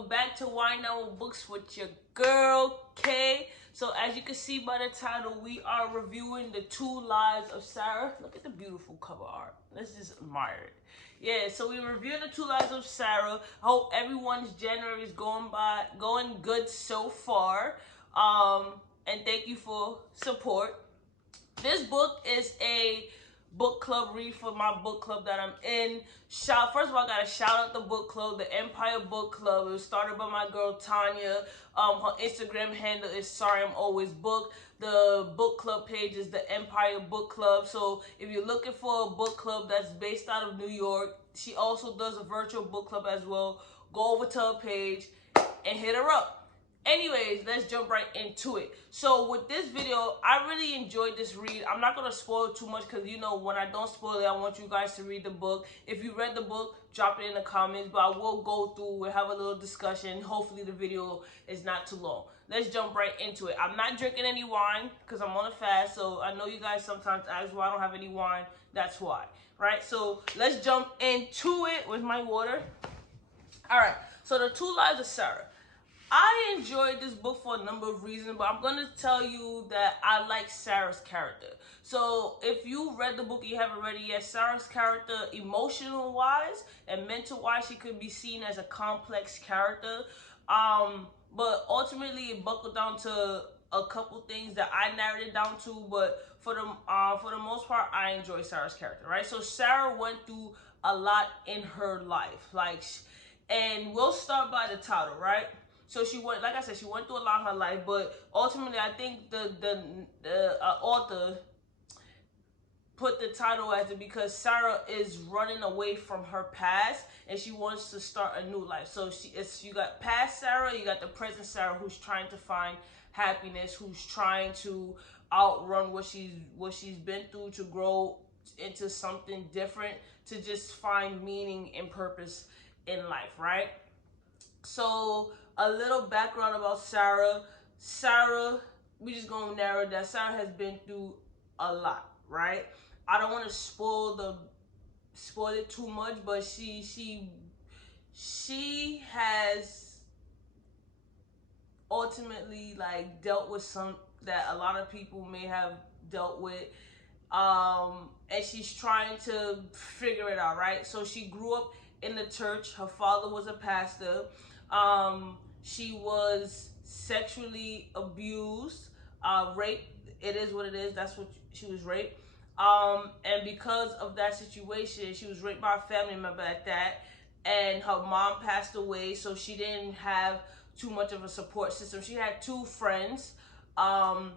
Welcome back to Wine Out Books with your girl, Kay. So as you can see by the title, we are reviewing the 2 Lives of Sara. Look at the beautiful cover art. Let's just admire it. Yeah, so we're reviewing the 2 Lives of Sara. I hope everyone's January is going good so far. And thank you for support. This book is a book club read for my book club that I'm in. First of all, I gotta shout out the book club, the Empire Book Club. It was started by my girl Tanya. Her Instagram handle is Sorry I'm Always Book. The book club page is the Empire Book Club. So if you're looking for a book club that's based out of New York, she also does a virtual book club as well. Go over to her page and hit her up. Anyways, let's jump right into it. So with this video, I really enjoyed this read. I'm not going to spoil it too much because, you know, when I don't spoil it, I want you guys to read the book. If you read the book, drop it in the comments. But I will go through, we'll have a little discussion. Hopefully the video is not too long. Let's jump right into it. I'm not drinking any wine because I'm on a fast. So I know you guys sometimes ask why I don't have any wine. That's why. Right? So let's jump into it with my water. All right. So the 2 Lives of Sara. I enjoyed this book for a number of reasons, but I'm going to tell you that I like Sara's character. So if you read the book and you haven't read it yet, Sara's character, emotional-wise and mental-wise, she could be seen as a complex character. But ultimately, it buckled down to a couple things that I narrowed it down to. But for the most part, I enjoy Sara's character, right? So Sara went through a lot in her life, and we'll start by the title, right? So she went, like I said, she went through a lot in her life, but ultimately, I think the author put the title as it because Sara is running away from her past and she wants to start a new life. So you got past Sara, you got the present Sara who's trying to find happiness, who's trying to outrun what she's been through to grow into something different, to just find meaning and purpose in life, right? So a little background about Sara. Sara, we just gonna narrow that Sara has been through a lot, right? I don't want to spoil it too much, but she has ultimately dealt with some that a lot of people may have dealt with, and she's trying to figure it out, right? So she grew up in the church. Her father was a pastor. She was sexually abused, raped. It is what it is. That's what she was raped. And because of that situation, she was raped by a family member at that. And her mom passed away, so she didn't have too much of a support system. She had 2 friends that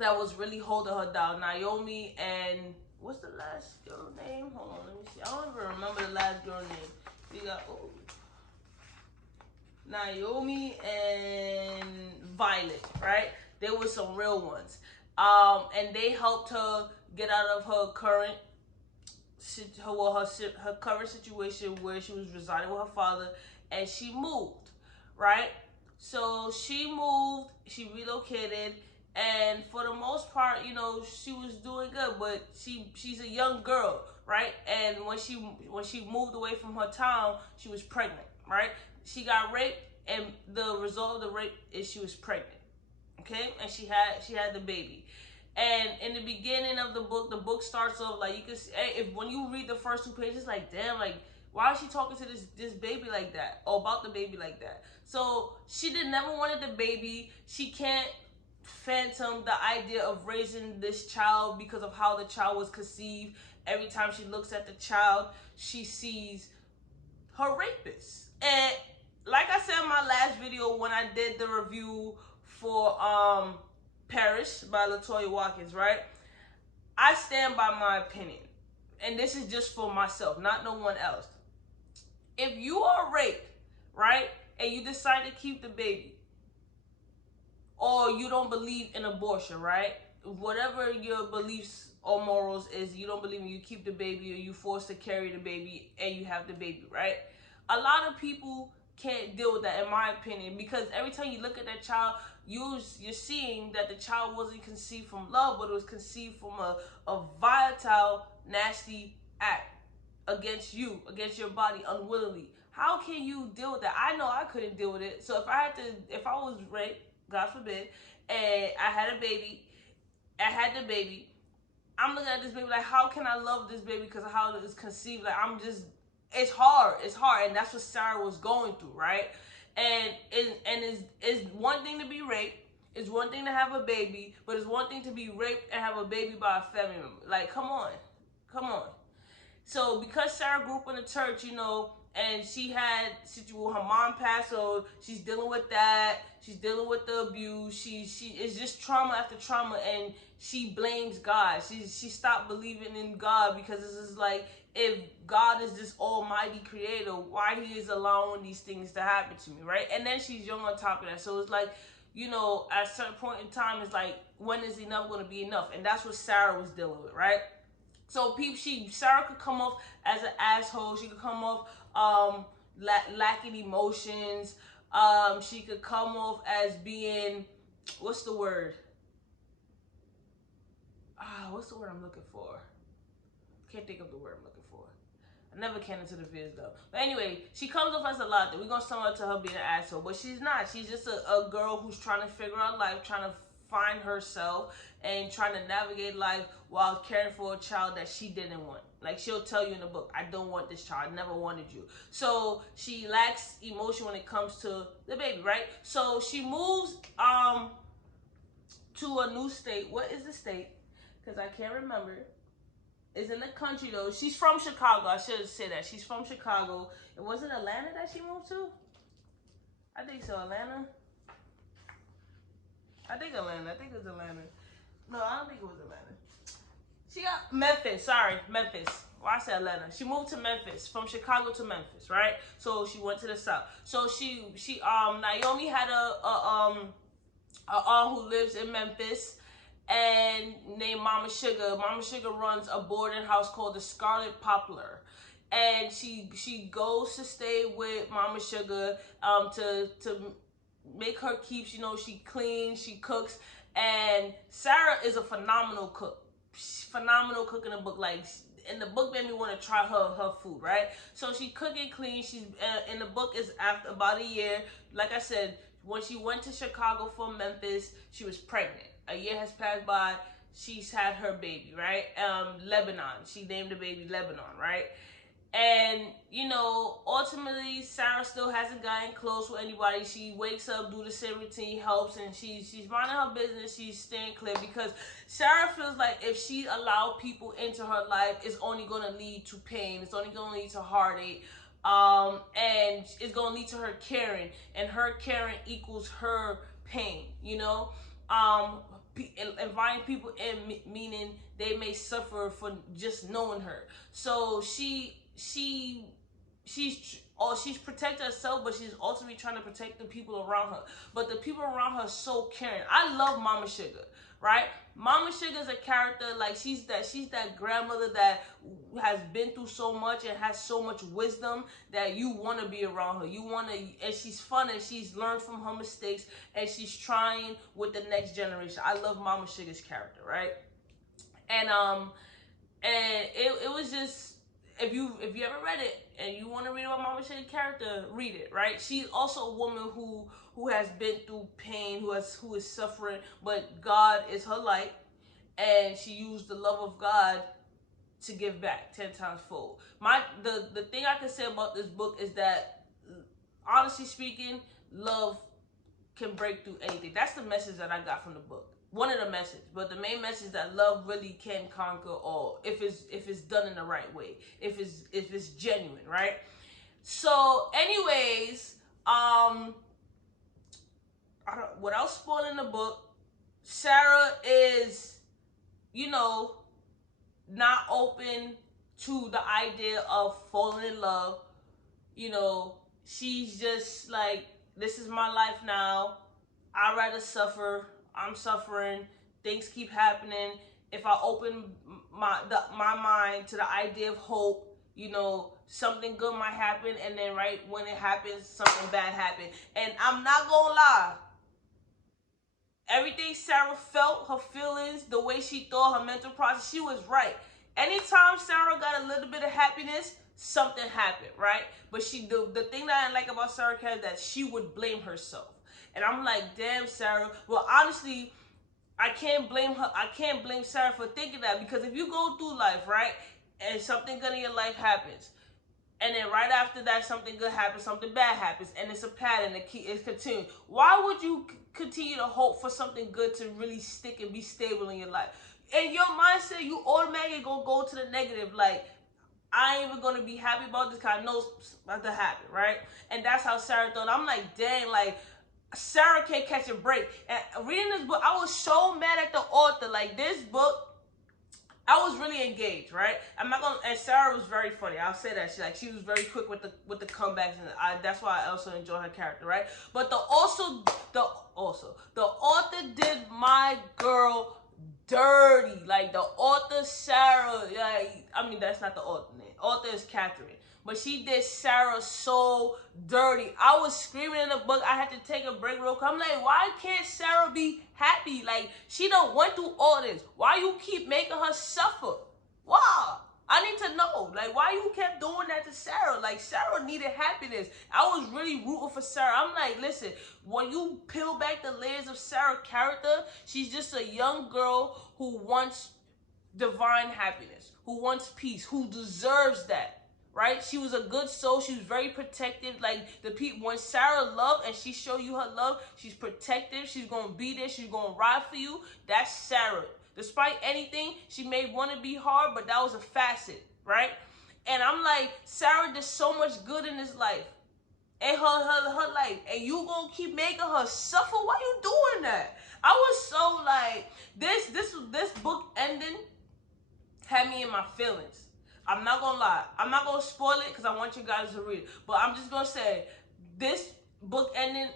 was really holding her down. Naomi and what's the last girl name? Hold on, let me see. I don't even remember the last girl name. We got Naomi and Violet, right? They were some real ones. And they helped her get out of her current her current situation where she was residing with her father, and she moved, right? So she moved, she relocated, and for the most part, you know, she was doing good, but she's a young girl, right? And when she moved away from her town, she was pregnant, right? She got raped, and the result of the rape is she was pregnant. Okay, and she had the baby. And in the beginning of the book starts off you can see, if when you read the first 2 pages, damn, why is she talking to this baby like that, or about the baby like that? So she never wanted the baby. She can't fathom the idea of raising this child because of how the child was conceived. Every time she looks at the child, she sees her rapist. And like I said in my last video when I did the review for Perish by LaToya Watkins, right? I stand by my opinion. And this is just for myself, not no one else. If you are raped, right, and you decide to keep the baby, or you don't believe in abortion, right? Whatever your beliefs or morals is, you don't believe in, you keep the baby, or you forced to carry the baby and you have the baby, right? A lot of people can't deal with that, in my opinion, because every time you look at that child, you're seeing that the child wasn't conceived from love, but it was conceived from a volatile, nasty act against you, against your body, unwillingly. How can you deal with that? I know I couldn't deal with it. So if I was raped, God forbid, and I had a baby, I had the baby, I'm looking at this baby like, how can I love this baby because of how it was conceived? Like, it's hard. It's hard, and that's what Sara was going through, right? And it's one thing to be raped. It's one thing to have a baby, but it's one thing to be raped and have a baby by a family member. Like, come on, come on. So because Sara grew up in the church, and she had her mom passed, so she's dealing with that. She's dealing with the abuse. She it's just trauma after trauma, and she blames God. She stopped believing in God because this is like, if God is this almighty creator, why he is allowing these things to happen to me, right? And then she's young on top of that, so it's like, at a certain point in time, it's like, when is enough going to be enough? And that's what Sara was dealing with, right? So Sara could come off as an asshole. She could come off lacking emotions. She could come off as being, what's the word? What's the word I'm looking for? Can't think of the word I'm looking for. I never can into the vids though. But anyway, she comes off as a lot. We're gonna sum up to her being an asshole, but she's not. She's just a girl who's trying to figure out life, trying to find herself, and trying to navigate life while caring for a child that she didn't want. Like, she'll tell you in the book, I don't want this child. I never wanted you. So she lacks emotion when it comes to the baby, right? So she moves to a new state. What is the state? Because I can't remember. It's in the country though. She's from Chicago. I should have said that. She's from Chicago. And was it Atlanta that she moved to? I think so. Atlanta. I think it was Atlanta. No, I don't think it was Atlanta. She got Memphis. Sorry, Memphis. Well, I said Atlanta. She moved to Memphis, from Chicago to Memphis, right? So she went to the south. So Naomi had a aunt who lives in Memphis, and named Mama Sugar. Mama Sugar runs a boarding house called the Scarlett Poplar, and she goes to stay with Mama Sugar to make her keep. She cleans, she cooks, and Sara is a phenomenal cook. Phenomenal cook in the book. Like, in the book made me want to try her food, right? So she cook and clean. She's in the book is after about a year. Like I said, when she went to Chicago from Memphis, she was pregnant. A year has passed by. She's had her baby, right? Lebanon. She named the baby Lebanon, right? And, ultimately, Sara still hasn't gotten close with anybody. She wakes up, do the same routine, helps, and she's minding her business. She's staying clear because Sara feels like if she allowed people into her life, it's only going to lead to pain. It's only going to lead to heartache. And it's going to lead to her caring. And her caring equals her pain, inviting people in, meaning they may suffer for just knowing her. So she's protecting herself, but she's ultimately trying to protect the people around her. But the people around her are so caring. I love Mama Sugar, right? Mama Sugar is a character, like, she's that grandmother that has been through so much and has so much wisdom that you want to be around her. And she's fun, and she's learned from her mistakes, and she's trying with the next generation. I love Mama Sugar's character, right? And it was just, if you ever read it and you want to read about Mama Sugar's character, read it, right? She's also a woman who has been through pain, who is suffering, but God is her light, and she used the love of God to give back 10 times fold. The thing I can say about this book is that, honestly speaking, love can break through anything. That's the message that I got from the book. One of the messages, but the main message is that love really can conquer all if it's done in the right way, if it's genuine, right? So, anyways, without spoiling the book, Sara is, not open to the idea of falling in love. She's just like, this is my life now. I'd rather suffer. I'm suffering. Things keep happening. If I open my mind to the idea of hope, something good might happen, and then right when it happens, something bad happens. And I'm not gonna lie, everything Sara felt, her feelings, the way she thought, her mental process, she was right. Anytime Sara got a little bit of happiness, something happened, right? But the thing that I like about Sara is that she would blame herself. And I'm like, damn, Sara. Well, honestly, I can't blame her. I can't blame Sara for thinking that, because if you go through life, right, and something good in your life happens, and then right after that something good happens, something bad happens, and it's a pattern, it continues. Why would you continue to hope for something good to really stick and be stable in your life? In your mindset, you automatically gonna go to the negative, like, I ain't even gonna be happy about this because I know it's about to happen, right? And that's how Sara thought. I'm like, dang, like, Sara can't catch a break. And reading this book, I was so mad at the author. Like, this book, I was really engaged, right? I'm not gonna. And Sara was very funny. I'll say that she was very quick with the comebacks, and that's why I also enjoy her character, right? But the author did my girl dirty. Like, the author Sara, like, I mean, that's not the author name. Author is Catherine. But she did Sara so dirty. I was screaming in the book. I had to take a break real quick. I'm like, why can't Sara be happy? Like, she done went through all this. Why you keep making her suffer? Why? I need to know. Like, why you kept doing that to Sara? Like, Sara needed happiness. I was really rooting for Sara. I'm like, listen, when you peel back the layers of Sara's character, she's just a young girl who wants divine happiness, who wants peace, who deserves that. Right? She was a good soul. She was very protective. Like, the people, when Sara love and she show you her love, she's protective. She's gonna be there. She's gonna ride for you. That's Sara. Despite anything, she may want to be hard, but that was a facet, right? And I'm like, Sara did so much good in this life, in her life, and you gonna keep making her suffer? Why you doing that? I was so like, this book ending had me in my feelings. I'm not gonna lie. I'm not gonna spoil it because I want you guys to read it. But I'm just gonna say, this book ending,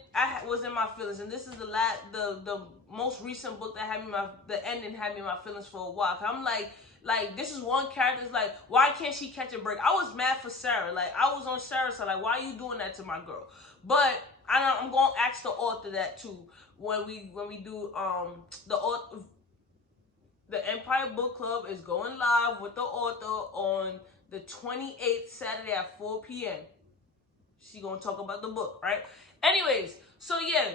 was in my feelings, and this is the most recent book that had me the ending had me in my feelings for a while. Cause I'm like this is one character's like, why can't she catch a break? I was mad for Sara. Like, I was on Sara's side. Like, why are you doing that to my girl? But I'm gonna ask the author that too when we do the author. The Empire Book Club is going live with the author on the 28th, Saturday at 4 p.m. She gonna talk about the book, right? Anyways, so yeah,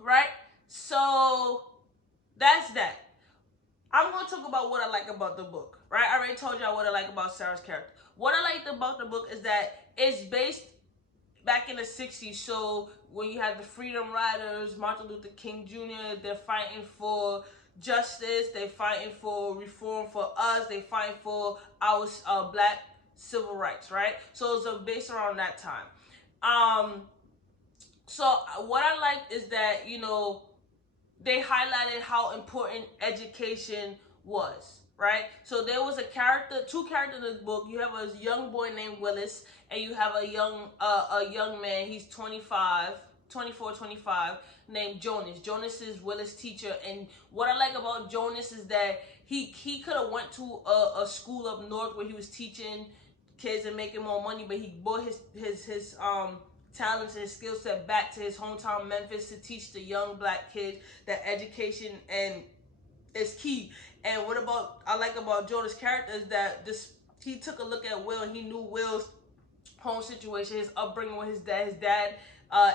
right? So that's that. I'm gonna talk about what I like about the book, right? I already told y'all what I like about Sara's character. What I liked about the book is that it's based back in the 60s. So when you had the Freedom Riders, Martin Luther King Jr., they're fighting for justice, they fighting for reform for us, they fighting for our black civil rights, right? So it's based around that time. So what I liked is that, you know, they highlighted how important education was, right? So there was two characters in this book. You have a young boy named Willis, and you have a young man, he's 24, 25, named Jonas. Jonas is Willis' teacher, and what I like about Jonas is that he could have went to a school up north where he was teaching kids and making more money, but he brought his talents and his skill set back to his hometown Memphis to teach the young black kids that education is key. And what I like about Jonas' character is that he took a look at Will, and he knew Will's home situation, his upbringing with his dad. His dad,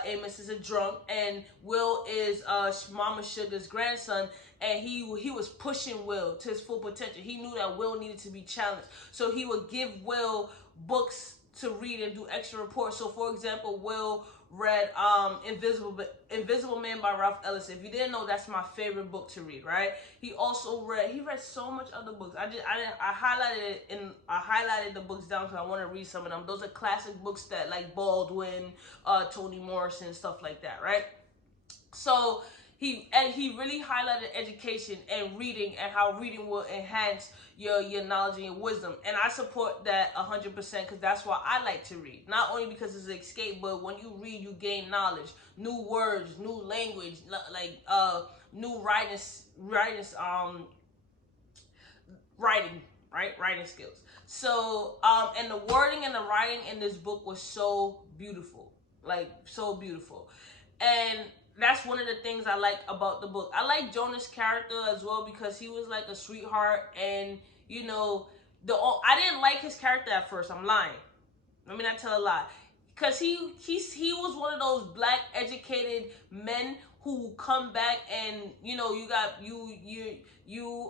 Amos, is a drunk, and Will is Mama Sugar's grandson, and he was pushing Will to his full potential. He knew that Will needed to be challenged, so he would give Will books to read and do extra reports. So, for example, Will read Invisible Man by Ralph Ellison. If you didn't know, that's my favorite book to read, right? He read so much other books. I highlighted the books down because I want to read some of them. Those are classic books that, like, Baldwin, Toni Morrison, stuff like that, right? So he really highlighted education and reading, and how reading will enhance your knowledge and your wisdom. And I support that 100% because that's why I like to read. Not only because it's an escape, but when you read, you gain knowledge, new words, new language, like new writing skills. So and the wording and the writing in this book was so beautiful, like so beautiful. And that's one of the things I like about the book. I like Jonas' character as well because he was like a sweetheart, and you know, I didn't like his character at first. I'm lying. Let me not tell a lie. Because he was one of those black educated men who come back, and you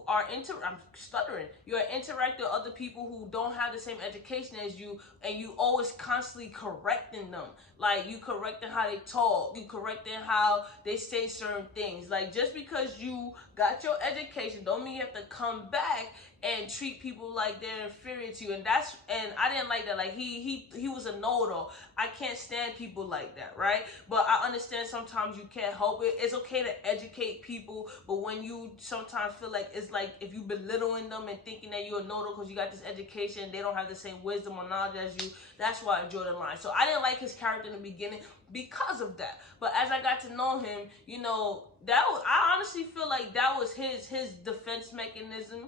are I'm stuttering. You're interacting with other people who don't have the same education as you, and you always constantly correcting them. Like, you correcting how they talk, you correcting how they say certain things. Like, just because you got your education don't mean you have to come back and treat people like they're inferior to you. And I didn't like that. Like, he was a know-it-all. I can't stand people like that, right? But I understand sometimes you can't help it. It's okay to educate people, but when you sometimes feel like it's like if you belittling them and thinking that you're a know-it-all because you got this education, they don't have the same wisdom or knowledge as you, that's why I drew the line. So I didn't like his character in the beginning because of that. But as I got to know him, I honestly feel like that was his defense mechanism,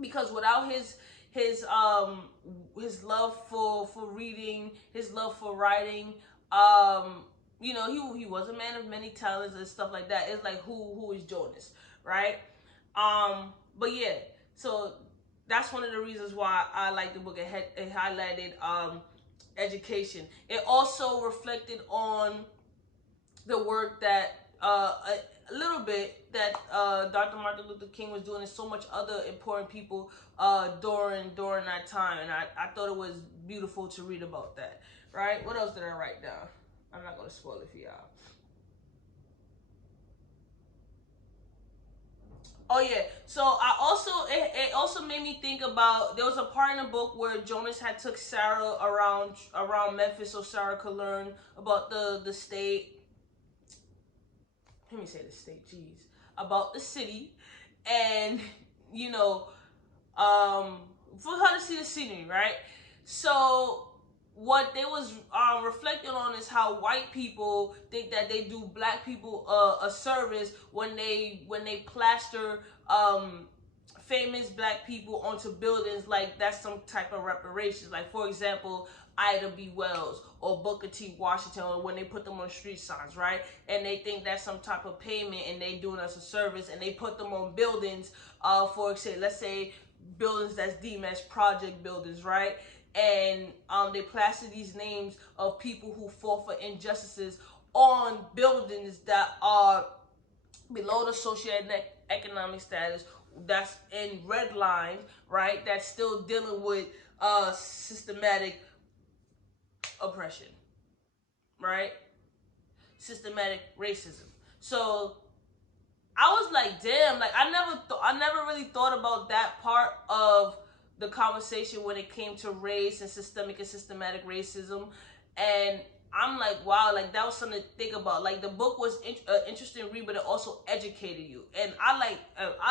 because without his love for reading, his love for writing, he was a man of many talents and stuff like that. It's like, who is Jonas, right? But yeah, so that's one of the reasons why I like the book. It highlighted education. It also reflected on the work that a little bit that Dr. Martin Luther King was doing, and so much other important people during that time, and I thought it was beautiful to read about that. Right? What else did I write down? I'm not gonna spoil it for y'all. Oh yeah. So it also made me think about, there was a part in the book where Jonas had took Sara around Memphis so Sara could learn about the state. Let me say the state, jeez, about the city, and you know, for her to see the scenery, right? So what they was reflecting on is how white people think that they do black people a service when they plaster famous black people onto buildings, like that's some type of reparations. Like, for example, Ida B. Wells or Booker T. Washington, or when they put them on street signs, right? And they think that's some type of payment, and they doing us a service, and they put them on buildings, for say, let's say buildings that's deemed as project buildings, right? And they plaster these names of people who fought for injustices on buildings that are below the socioeconomic status, that's in red lines, right? That's still dealing with systematic oppression, right? Systematic racism. So I was like, damn, like I never really thought about that part of the conversation when it came to race and systemic and systematic racism. And I'm like, wow, like that was something to think about. Like, the book was interesting read, but it also educated you. And I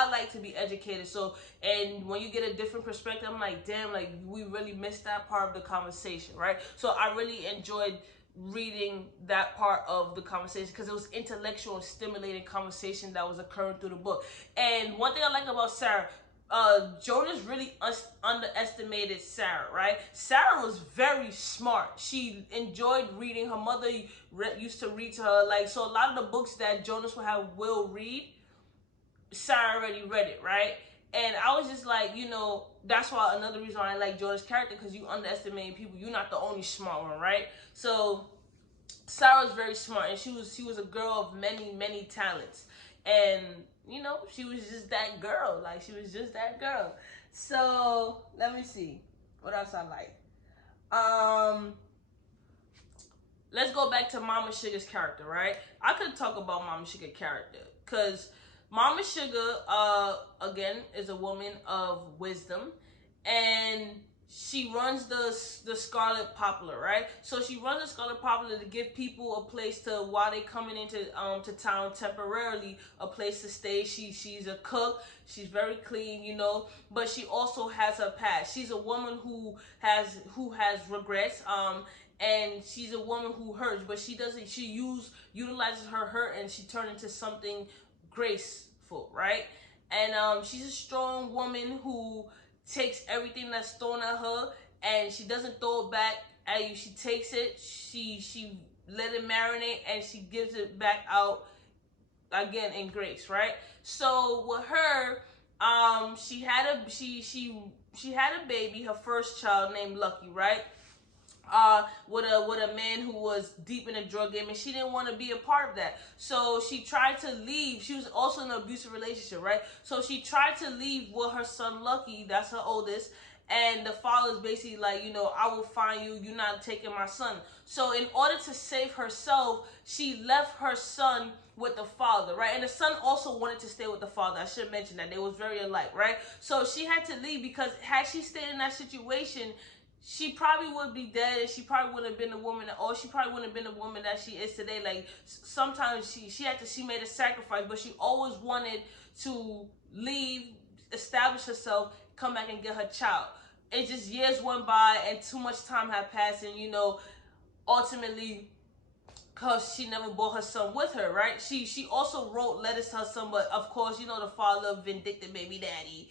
like to be educated. So, and when you get a different perspective, I'm like, damn, like we really missed that part of the conversation, right? So I really enjoyed reading that part of the conversation, because it was intellectual and stimulating conversation that was occurring through the book. And one thing I like about Sara, Jonas really underestimated Sara, right? Sara was very smart. She enjoyed reading. Her mother used to read to her. Like, so a lot of the books that Jonas would have Will read, Sara already read it, right? And I was just like, that's why another reason why I like Jonas' character, because you underestimating people. You're not the only smart one, right? So Sara was very smart, and she was a girl of many talents, and she was just that girl. Like, she was just that girl. So let me see what else I like. Let's go back to Mama Sugar's character, right? I could talk about Mama Sugar's character, because Mama Sugar, again, is a woman of wisdom, and she runs the Scarlett Poplar, right? So she runs the Scarlett Poplar to give people a place to, while they coming into to town temporarily, a place to stay. She's a cook. She's very clean, but she also has her past. She's a woman who has regrets. And she's a woman who hurts, but she doesn't. She utilizes her hurt, and she turned into something graceful, right? And she's a strong woman who takes everything that's thrown at her, and she doesn't throw it back at you. She takes it, she let it marinate, and she gives it back out again in grace, right? So with her, she had a baby, her first child named Lucky, right? With a man who was deep in the drug game, and she didn't want to be a part of that. So she tried to leave. She was also in an abusive relationship, right? So she tried to leave with her son Lucky, that's her oldest, and the father's basically like, I will find you, you're not taking my son. So in order to save herself, she left her son with the father, right? And the son also wanted to stay with the father. I should mention that they was very alike, right? So she had to leave, because had she stayed in that situation, she probably would be dead, and she probably wouldn't have been the woman, or she probably wouldn't have been the woman that she is today. Like, sometimes she made a sacrifice, but she always wanted to leave, establish herself, come back and get her child. It just, years went by and too much time had passed, and ultimately, because she never brought her son with her, right? She also wrote letters to her son, but of course, the father, vindictive baby daddy,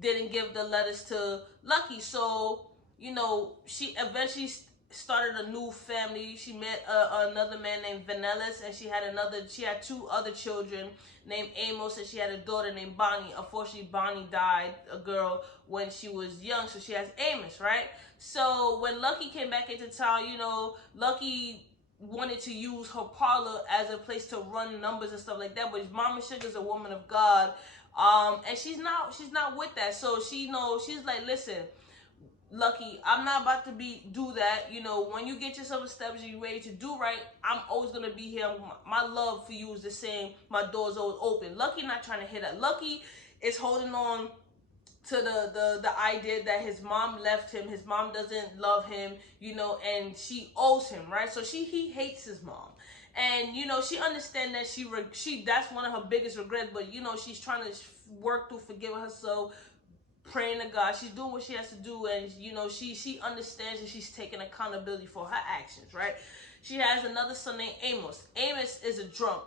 didn't give the letters to Lucky. So she eventually started a new family. She met another man named Vanellis, and she had two other children named Amos, and she had a daughter named Bonnie. Unfortunately, Bonnie died, a girl, when she was young, so she has Amos, right? So when Lucky came back into town, Lucky wanted to use her parlor as a place to run numbers and stuff like that, but Mama Sugar's a woman of God, and she's not with that. So she's like, listen, Lucky, I'm not about to do that. When you get yourself established and you're ready to do right, I'm always gonna be here. My love for you is the same. My door's always open. Lucky not trying to hit that. Lucky is holding on to the idea that his mom left him. His mom doesn't love him, and she owes him, right? So he hates his mom. And she understands that she that's one of her biggest regrets, but she's trying to work through forgiving herself, praying to God. She's doing what she has to do, and she understands that she's taking accountability for her actions, right? She has another son named Amos. Amos is a drunk.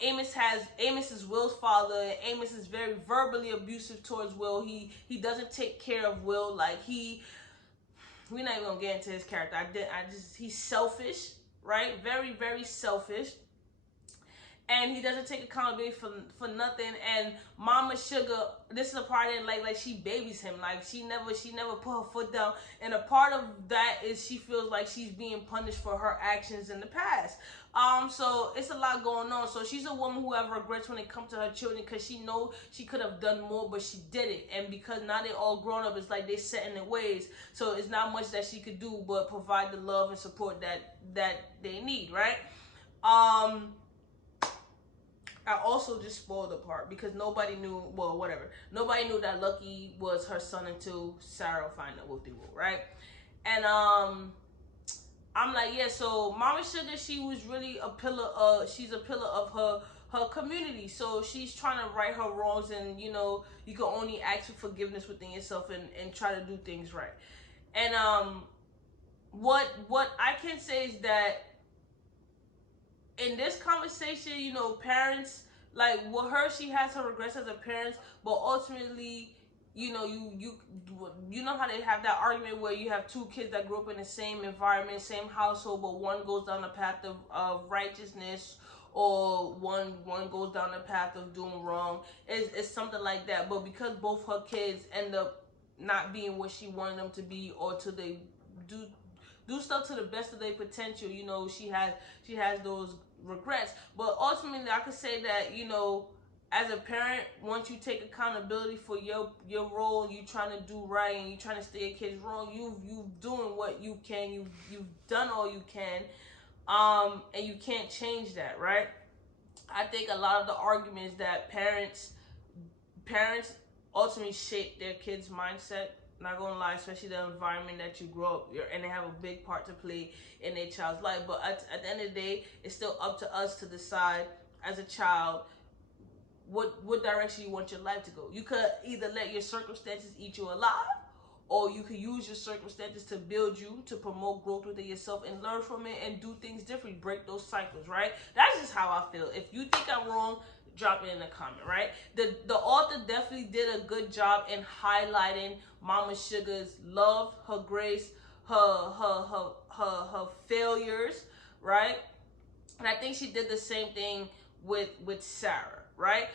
Amos is Will's father, and Amos is very verbally abusive towards Will. He doesn't take care of Will. Like, we're not even gonna get into his character. He's selfish, right? Very, very selfish. And he doesn't take accountability for nothing. And Mama Sugar, this is a part in like she babies him. Like, she never put her foot down. And a part of that is she feels like she's being punished for her actions in the past. So it's a lot going on. So she's a woman who have regrets when it comes to her children, because she knows she could have done more, but she didn't. And because now they all grown up, it's like they set in their ways. So it's not much that she could do but provide the love and support that they need, right? I also just spoiled the part, because nobody knew, well, whatever. Nobody knew that Lucky was her son until Sarah found out what they were, right? And I'm like, yeah, so Mama Sugar, she was really she's a pillar of her community. So she's trying to right her wrongs, and you can only ask for forgiveness within yourself and try to do things right. And what I can say is that in this conversation, parents, like with her, she has her regrets as a parent, but ultimately, you know how they have that argument where you have two kids that grew up in the same environment, same household, but one goes down the path of righteousness, or one goes down the path of doing wrong. It's something like that. But because both her kids end up not being what she wanted them to be, or till they do stuff to the best of their potential, she has those regrets. But ultimately, I could say that, as a parent, once you take accountability for your role, you trying to do right, and you trying to stay your kids wrong, you doing what you can, you've done all you can, and you can't change that, right? I think a lot of the arguments that parents ultimately shape their kids' mindset. Not gonna lie, especially the environment that you grow up, and they have a big part to play in their child's life. But at the end of the day, it's still up to us to decide as a child what direction you want your life to go. You could either let your circumstances eat you alive, or you could use your circumstances to build you, to promote growth within yourself, and learn from it and do things differently, break those cycles, right? That's just how I feel. If you think I'm wrong, drop it in the comment, right? The author definitely did a good job in highlighting Mama Sugar's love, her grace, her failures, right? And I think she did the same thing with Sarah, right?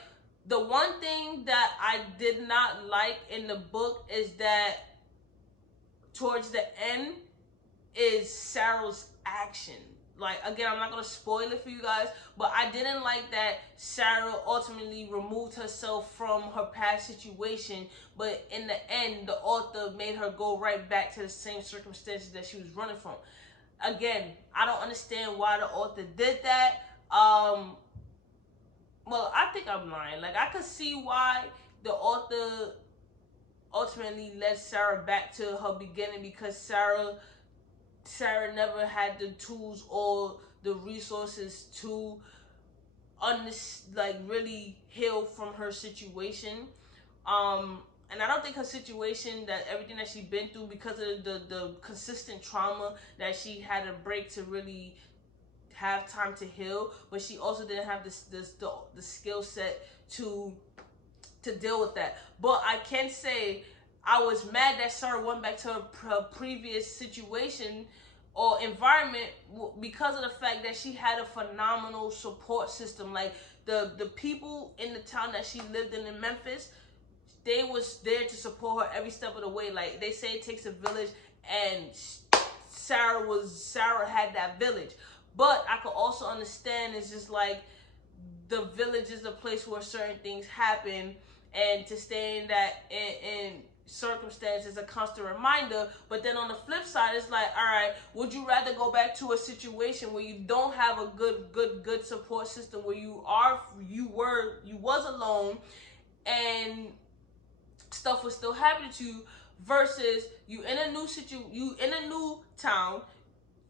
The one thing that I did not like in the book is that towards the end is Sarah's action. Like, again, I'm not gonna spoil it for you guys, but I didn't like that Sarah ultimately removed herself from her past situation, but in the end the author made her go right back to the same circumstances that she was running from. Again, I don't understand why the author did that. Well, I think I'm lying. Like, I could see why the author ultimately led Sarah back to her beginning, because Sarah never had the tools or the resources to really heal from her situation. And I don't think her situation, that everything that she's been through, because of the consistent trauma, that she had a break to really have time to heal, but she also didn't have the skill set to deal with that. But I can say I was mad that Sarah went back to her previous situation or environment, because of the fact that she had a phenomenal support system. Like, the people in the town that she lived in Memphis, they was there to support her every step of the way. Like, they say it takes a village, and Sarah had that village. But I could also understand, it's just like, the village is a place where certain things happen, and to stay in that in circumstance is a constant reminder. But then on the flip side, it's like, all right, would you rather go back to a situation where you don't have a good support system, where you was alone and stuff was still happening to you, versus you in a new town.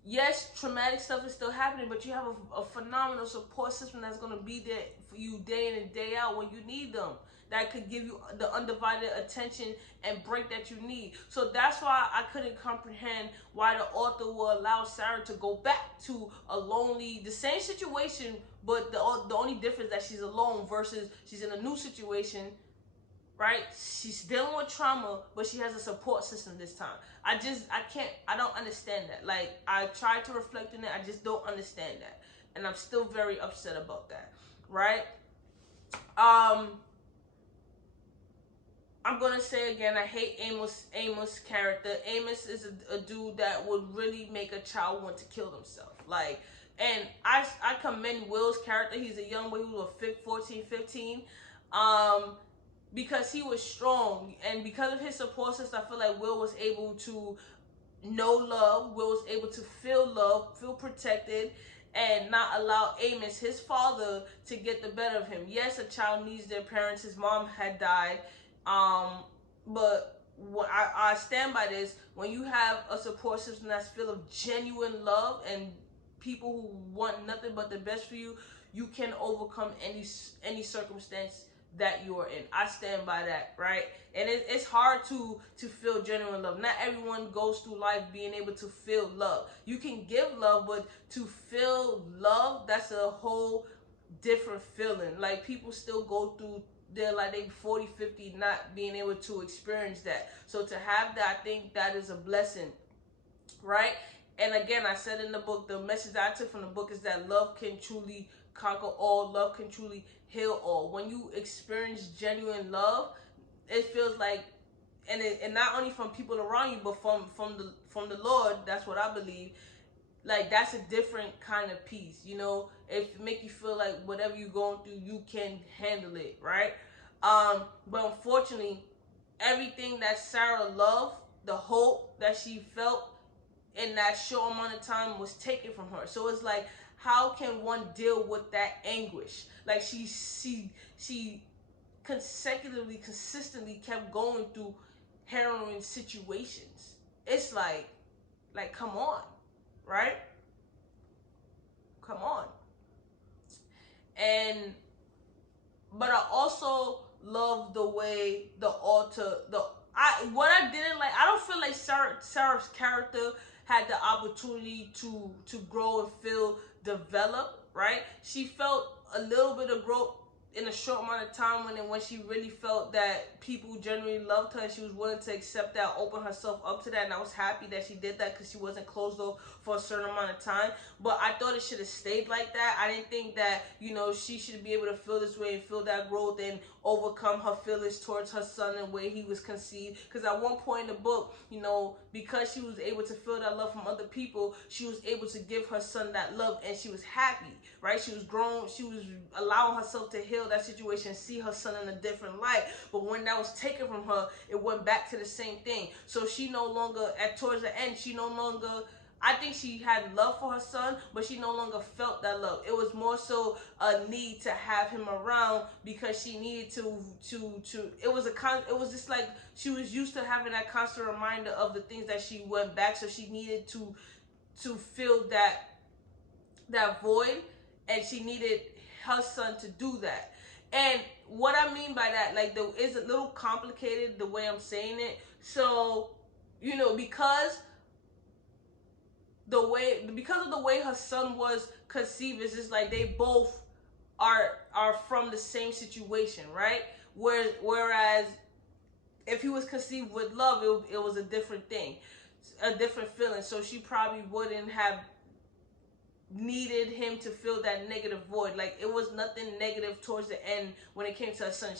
Yes, traumatic stuff is still happening, but you have a phenomenal support system that's going to be there for you day in and day out when you need them, that could give you the undivided attention and break that you need. So that's why I couldn't comprehend why the author will allow Sarah to go back to the same situation, but the only difference that she's alone versus she's in a new situation, right? She's dealing with trauma, but she has a support system this time. I don't understand that. Like, I tried to reflect on it, I just don't understand that. And I'm still very upset about that, right? I'm gonna say again, I hate Amos' character. Amos is a dude that would really make a child want to kill themselves. Like, and I commend Will's character. He's a young boy who was 14, 15. Because he was strong, and because of his support system, I feel like Will was able to know love. Will was able to feel love, feel protected, and not allow Amos, his father, to get the better of him. Yes, a child needs their parents. His mom had died, but I stand by this. When you have a support system that's filled of genuine love and people who want nothing but the best for you, you can overcome any circumstance that you're in. I stand by that, right? And it's hard to feel genuine love. Not everyone goes through life being able to feel love. You can give love, but to feel love, that's a whole different feeling. Like, people still go through they 40, 50 not being able to experience that. So to have that, I think that is a blessing, right? And again, I said in the book, the message I took from the book is that love can truly conquer all. Love can truly heal all. When you experience genuine love, it feels like, and not only from people around you, but from the Lord. That's what I believe. Like, that's a different kind of peace, you know. It make you feel like whatever you're going through, you can handle it, right? But unfortunately, everything that Sarah loved, the hope that she felt in that short amount of time, was taken from her. So it's like, how can one deal with that anguish? Like, she consistently kept going through harrowing situations. It's like come on, right? Come on. But I also love the way what I didn't like, I don't feel like Sarah's character had the opportunity to grow and feel developed, right? She felt a little bit of growth in a short amount of time when she really felt that people generally loved her and she was willing to accept that, open herself up to that. And I was happy that she did that because she wasn't closed off for a certain amount of time. But I thought it should have stayed like that. I didn't think that, you know, she should be able to feel this way and feel that growth and overcome her feelings towards her son and where he was conceived. Because at one point in the book, you know, because she was able to feel that love from other people, she was able to give her son that love and she was happy, right? She was grown, she was allowing herself to heal that situation, see her son in a different light. But when that was taken from her, it went back to the same thing. So she no longer, towards the end, she no longer, I think she had love for her son, but she no longer felt that love. It was more so a need to have him around because she needed to it was just like she was used to having that constant reminder of the things that she went back, so she needed to fill that void, and she needed her son to do that. And what I mean by that, like, it's a little complicated the way I'm saying it. So, you know, because of the way her son was conceived, it's just like they both are from the same situation, right? Whereas if he was conceived with love, it was a different thing, a different feeling. So she probably wouldn't have needed him to fill that negative void. Like, it was nothing negative towards the end when it came to her son.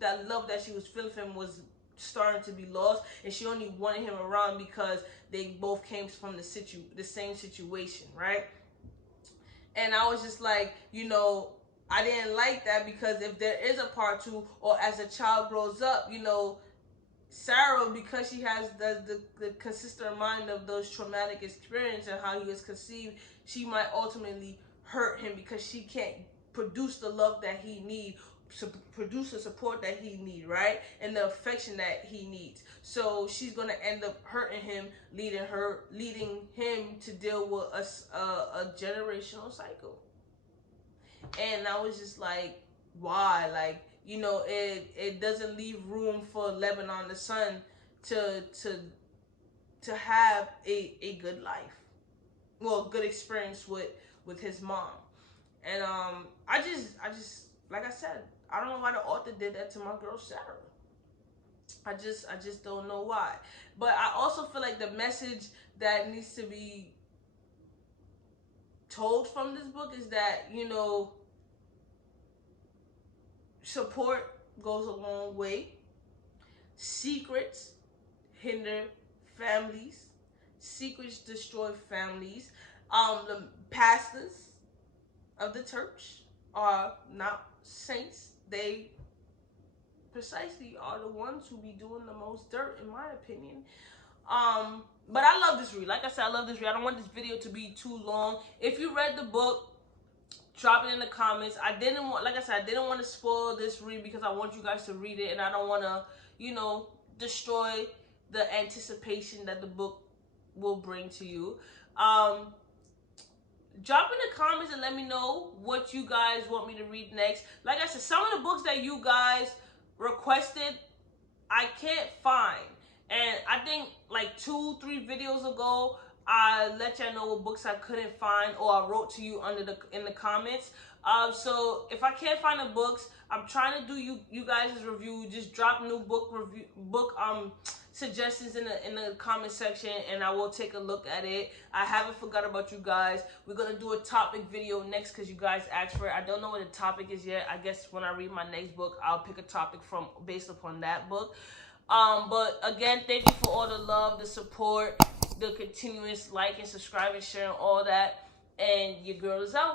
That love that she was feeling for him was starting to be lost, and she only wanted him around because they both came from the same situation, right? And I was just like, you know, I didn't like that, because if there is a part two, or as a child grows up, you know, Sara, because she has the consistent mind of those traumatic experiences and how he was conceived, she might ultimately hurt him because she can't produce the love that he needs, produce the support that he needs, right? And the affection that he needs. So she's going to end up hurting him, leading him to deal with a generational cycle. And I was just like, why? Like, you know, it doesn't leave room for Lebanon the son to have a good life, well, good experience with his mom. And I just like I said, I don't know why the author did that to my girl Sara. I just don't know why. But I also feel like the message that needs to be told from this book is that, you know, support goes a long way. Secrets hinder families. Secrets destroy families. The pastors of the church are not saints. They precisely are the ones who be doing the most dirt, in my opinion. But I love this read. Like I said, I love this read. I don't want this video to be too long. If you read the book, drop it in the comments. Like I said, I didn't want to spoil this read because I want you guys to read it, and I don't want to, you know, destroy the anticipation that the book will bring to you. Drop in the comments and let me know what you guys want me to read next. Like I said, some of the books that you guys requested, I can't find. And I think like 2-3 videos ago, I let y'all know what books I couldn't find, or I wrote to you in the comments. So if I can't find the books, I'm trying to do you guys' review. Just drop new book suggestions in the comment section, and I will take a look at it. I haven't forgot about you guys. We're gonna do a topic video next because you guys asked for it. I don't know what the topic is yet. I guess when I read my next book, I'll pick a topic based upon that book. But again, thank you for all the love, the support, the continuous like and subscribe and sharing, all that. And your girl is out.